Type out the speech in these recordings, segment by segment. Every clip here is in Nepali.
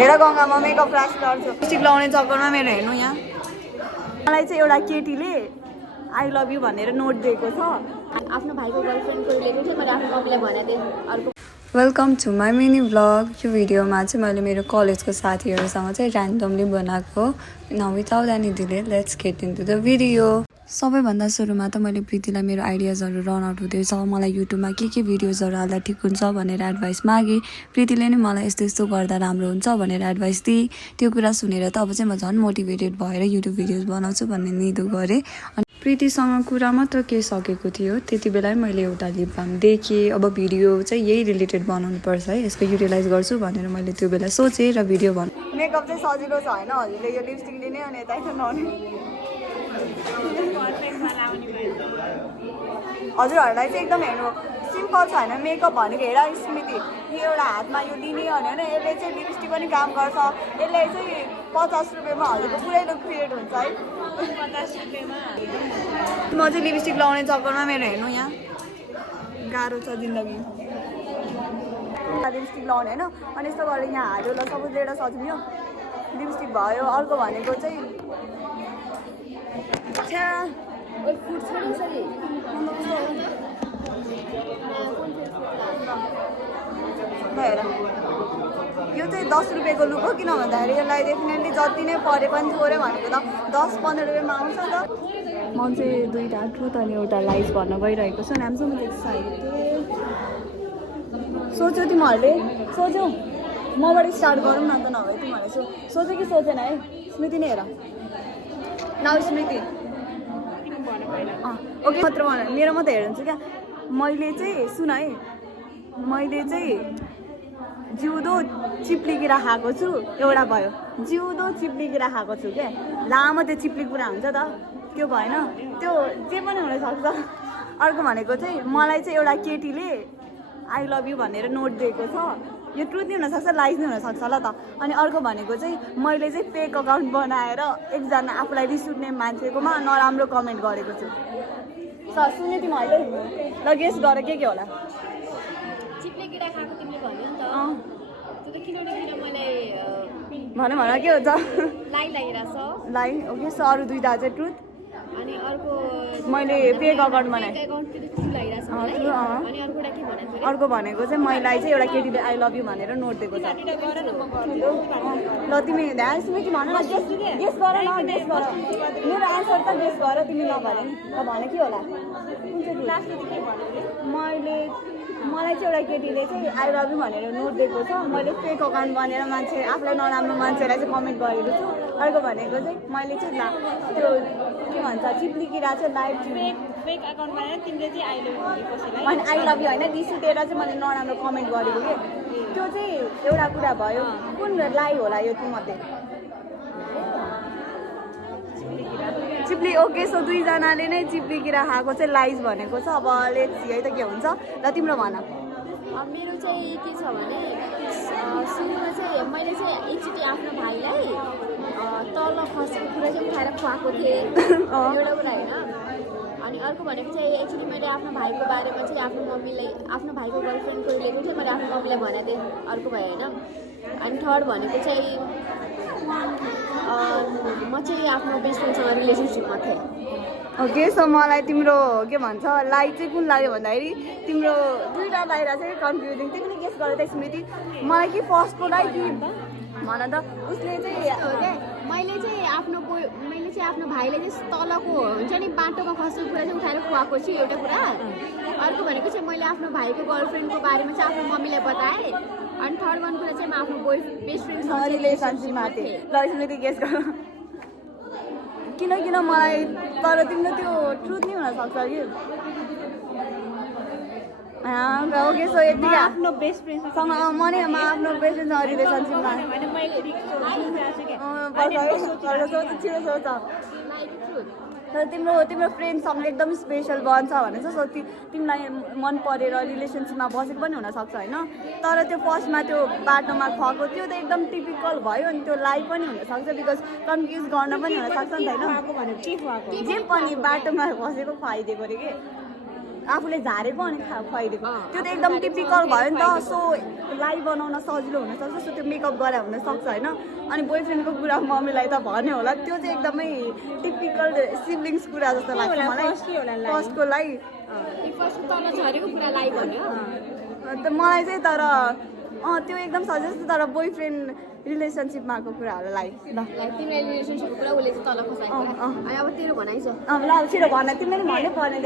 हेर गङ्गामा मेकअप क्लास गर्छु लिपस्टिक लाउने चक्करमा मेरो हेर्नु यहाँ मलाई चाहिँ एउटा केटीले आई लभ यु भनेर नोट दिएको छ आफ्नो भाइको गर्लफ्रेन्डको रिलेटेड थियो मैले आफ्नो मम्मीलाई भनेको थिएँ अर्को welcome to my mini vlog यो भिडियोमा चाहिँ मैले मेरो कलेजको साथीहरूसँग चाहिँ ऱ्यान्डमली बनाएको now without any delay let's get into the video सबैभन्दा सुरुमा त मैले प्रीतिलाई मेरो आइडियाजहरू रन आउट हुँदैछ मलाई युट्युबमा के भिडियोजहरू हाल्दा ठिक हुन्छ भनेर एडभाइस मागेँ प्रीतिले नि मलाई यस्तो यस्तो गर्दा राम्रो हुन्छ भनेर एडभाइस दिए त्यो कुरा सुनेर त अब चाहिँ म झन् मोटिभेटेड भएर युट्युब भिडियोज बनाउँछु भन्ने निधो गरेँ अनि प्रीतिसँग कुरा मात्र के सकेको थियो त्यति बेला मैले एउटा लिप बाम देखेँ अब भिडियो चाहिँ यही रिलेटेड बनाउनु पर्छ है यसको युटिलाइज गर्छु भनेर मैले त्यो बेला सोचेँ र भिडियो बनाउँ मेकअप चाहिँ सजिलो छ होइन हजुरले यो लिपस्टिक लिने अनि यता हजुरहरूलाई चाहिँ एकदम हेर्नु सिम्पल छ होइन मेकअप भनेको हेर स्मृति यो एउटा हातमा यो लिने होइन यसले चाहिँ लिपस्टिक पनि काम गर्छ यसले चाहिँ 50 रुपियाँमा हजुरको पुरै लुक क्रिएट हुन्छ है 50 रुपियाँमा म चाहिँ लिपस्टिक लाउने चक्करमा मेरो हेर्नु यहाँ गाह्रो छ जिन्दगी लिपस्टिक लाउने होइन अनि यस्तो गरेर यहाँ हाल्यो ल सबै लिएर सजिलो लिपस्टिक भयो अर्को भनेको चाहिँ हेर यो चाहिँ 10 रुपियाँको लुक हो किन भन्दाखेरि यसलाई डेफिनेटली जति नै परे पनि थोरै भनेको त 10-15 रुपियाँमा आउँछ नि त म चाहिँ दुईवटा ट्रुथ अनि एउटा लाइफ भन्न गइरहेको छु नामसम्म सोच्यौ तिमीहरूले सोच्यौ मबाट स्टार्ट गरौँ न त नभए तिमीहरूले सोच्यो कि सोचेन है स्मृति नै हेर नाउ स्मृति ओके मात्र मेरो मात्रै हेर्छु क्या मैले चाहिँ सुन है मैले चाहिँ जिउँदो चिप्लिकी राखेको छु एउटा भयो जिउँदो चिप्लिकी राखेको छु क्या लामो त्यो चिप्ली कुरा हुन्छ त त्यो भएन त्यो जे पनि हुनसक्छ अर्को भनेको चाहिँ मलाई चाहिँ एउटा केटीले आई लभ यु भनेर नोट दिएको छ यो ट्रुथ नि हुनसक्छ लाइज नि हुनसक्छ ल त अनि अर्को भनेको चाहिँ मैले चाहिँ फेक अकाउन्ट बनाएर एकजना आफूलाई रिस उठ्ने मान्छेकोमा नराम्रो कमेन्ट गरेको छु सर सुन्यो तिमीहरूले ल गेस गर के होला चिप्ले किरा खाएको तिमीले भन्यो नि त त्यो त किनभने मैले भन के हुन्छ लाइन लागिरहेछ लाइन ओके सो अरू दुईवटा चाहिँ ट्रुथ अनि अर्को मैले फेक अकाउन्ट बनाएँ अर्को भनेको चाहिँ मैले चाहिँ एउटा केटीले आई लभ यु भनेर नोट दिएको छ ल तिमी ध्यान स्मृति भन न गेस गर न गेस गर मेरो एन्सर त गेस गर तिमी नभने ल भने के होला मलाई चाहिँ एउटा केटीले चाहिँ आई लभ यु भनेर नोट दिएको छ मैले फेक अकाउन्ट बनेर मान्छे आफूलाई नराम्रो मान्छेलाई चाहिँ कमेन्ट गरेको छु अर्को भनेको चाहिँ मैले चाहिँ त्यो के भन्छ चिप्लिकिरा चाहिँ लाइभ फेक अकाउन्ट बनाएर तिमीले चाहिँ आई लभ यु भनेको अनि आई लभ यु होइन रिस उठेर चाहिँ मैले नराम्रो कमेन्ट गरेको कि त्यो चाहिँ एउटा कुरा भयो कुन लाई होला यो तीमध्ये चिप्ली ओके सो दुईजनाले नै चिप्लिकिरा खाएको चाहिँ लाइज भनेको छ अब लेट्स है त के हुन्छ र तिम्रो भन मेरो चाहिँ के छ भने सुरुमा चाहिँ मैले चाहिँ एकचोटि आफ्नो भाइलाई तल खसेको कुरा चाहिँ उठाएर खुवाएको थिएँ एउटा कुरा होइन अनि अर्को भनेको चाहिँ एक्चुअली मैले आफ्नो भाइको बारेमा चाहिँ आफ्नो मम्मीलाई आफ्नो भाइको गर्लफ्रेन्डको रिलेटेड थियो मैले आफ्नो मम्मीलाई भनेको थिएँ अर्को भयो होइन अनि थर्ड भनेको चाहिँ म चाहिँ आफ्नो बेस्ट फ्रेन्डसँग रिलेसनसिपमा थिएँ ओके सो मलाई तिम्रो के भन्छ लाइट चाहिँ कुन लाग्यो भन्दाखेरि तिम्रो दुईवटा लाइरा चाहिँ कन्फ्युजिङ त्यो पनि गेस गरेर स्मृति मलाई कि फर्स्टको लाइट कि भन त उसले चाहिँ मैले चाहिँ आफ्नो भाइले चाहिँ तलको हुन्छ नि बाटोमा खसेको कुरा चाहिँ उठाएर खुवाएको छु एउटा कुरा अर्को भनेको चाहिँ मैले आफ्नो भाइको गर्लफ्रेन्डको बारेमा चाहिँ आफ्नो मम्मीलाई बताएँ अनि थर्ड वान कुरा चाहिँ म आफ्नो बेस्ट फ्रेन्डसँग रिलेसनसिपमा थिएँ ल स्मृति गेस गर किन मलाई तर तिम्रो त्यो ट्रुथ नै हुनसक्छ कि ओके सो यति आफ्नो बेस्ट फ्रेन्डसँग म आफ्नो बेस्ट फ्रेन्डसँग रिलेसनसिपमा तर तिम्रो फ्रेन्डसँग एकदम स्पेसल बन्छ भनेर सो तिमीलाई मन परेर रिलेसनसिपमा बसेको पनि हुनसक्छ होइन तर त्यो फर्स्टमा त्यो बाटोमा खुवाएको त्यो त एकदम टिपिकल भयो अनि त्यो लाइफ पनि हुनसक्छ बिकज कन्फ्युज गर्न पनि हुनसक्छ नि त होइन जे पनि बाटोमा बसेको खुवाइदिएको अरे कि आफूले झारेको अनि खुवाइदिएको त्यो त एकदम टिपिकल भयो नि त सो लाइभ बनाउन सजिलो हुनसक्छ सो त्यो मेकअप गरेर हुनसक्छ होइन अनि बोयफ्रेन्डको कुरा मम्मीलाई त भन्यो होला त्यो चाहिँ एकदमै टिपिकल सिब्लिङ्स कुरा जस्तो लाग्छ मलाई फर्स्टको लागि फर्स्टको तल झरेको कुरा लाइभ भन्यो मलाई चाहिँ तर त्यो एकदम सजिलो तर बोयफ्रेन्ड रिलेसनसिपमा आएको कुराहरूलाई ल तिमीलाई रिलेसनसिपको कुरा उसले चाहिँ तल खसाएको अनि अब तेरो भनाइ छ ल छिटो भन तिमीले भन्नै पर्ने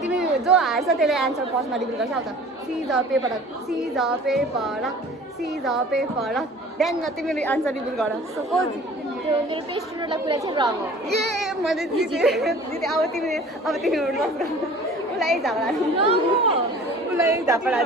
तिमी जो हार्छ त्यसले एन्सर फर्स्टमा रिभिल गर्छ त सी द पेपर ड्याङ तिमीले एन्सर रिभिल गर त्यो मेरो बेस्ट फ्रेन्डलाई कुरा चाहिँ रङ हो ए मैले जितेँ अब तिमी उठ्नु उसलाई झगडा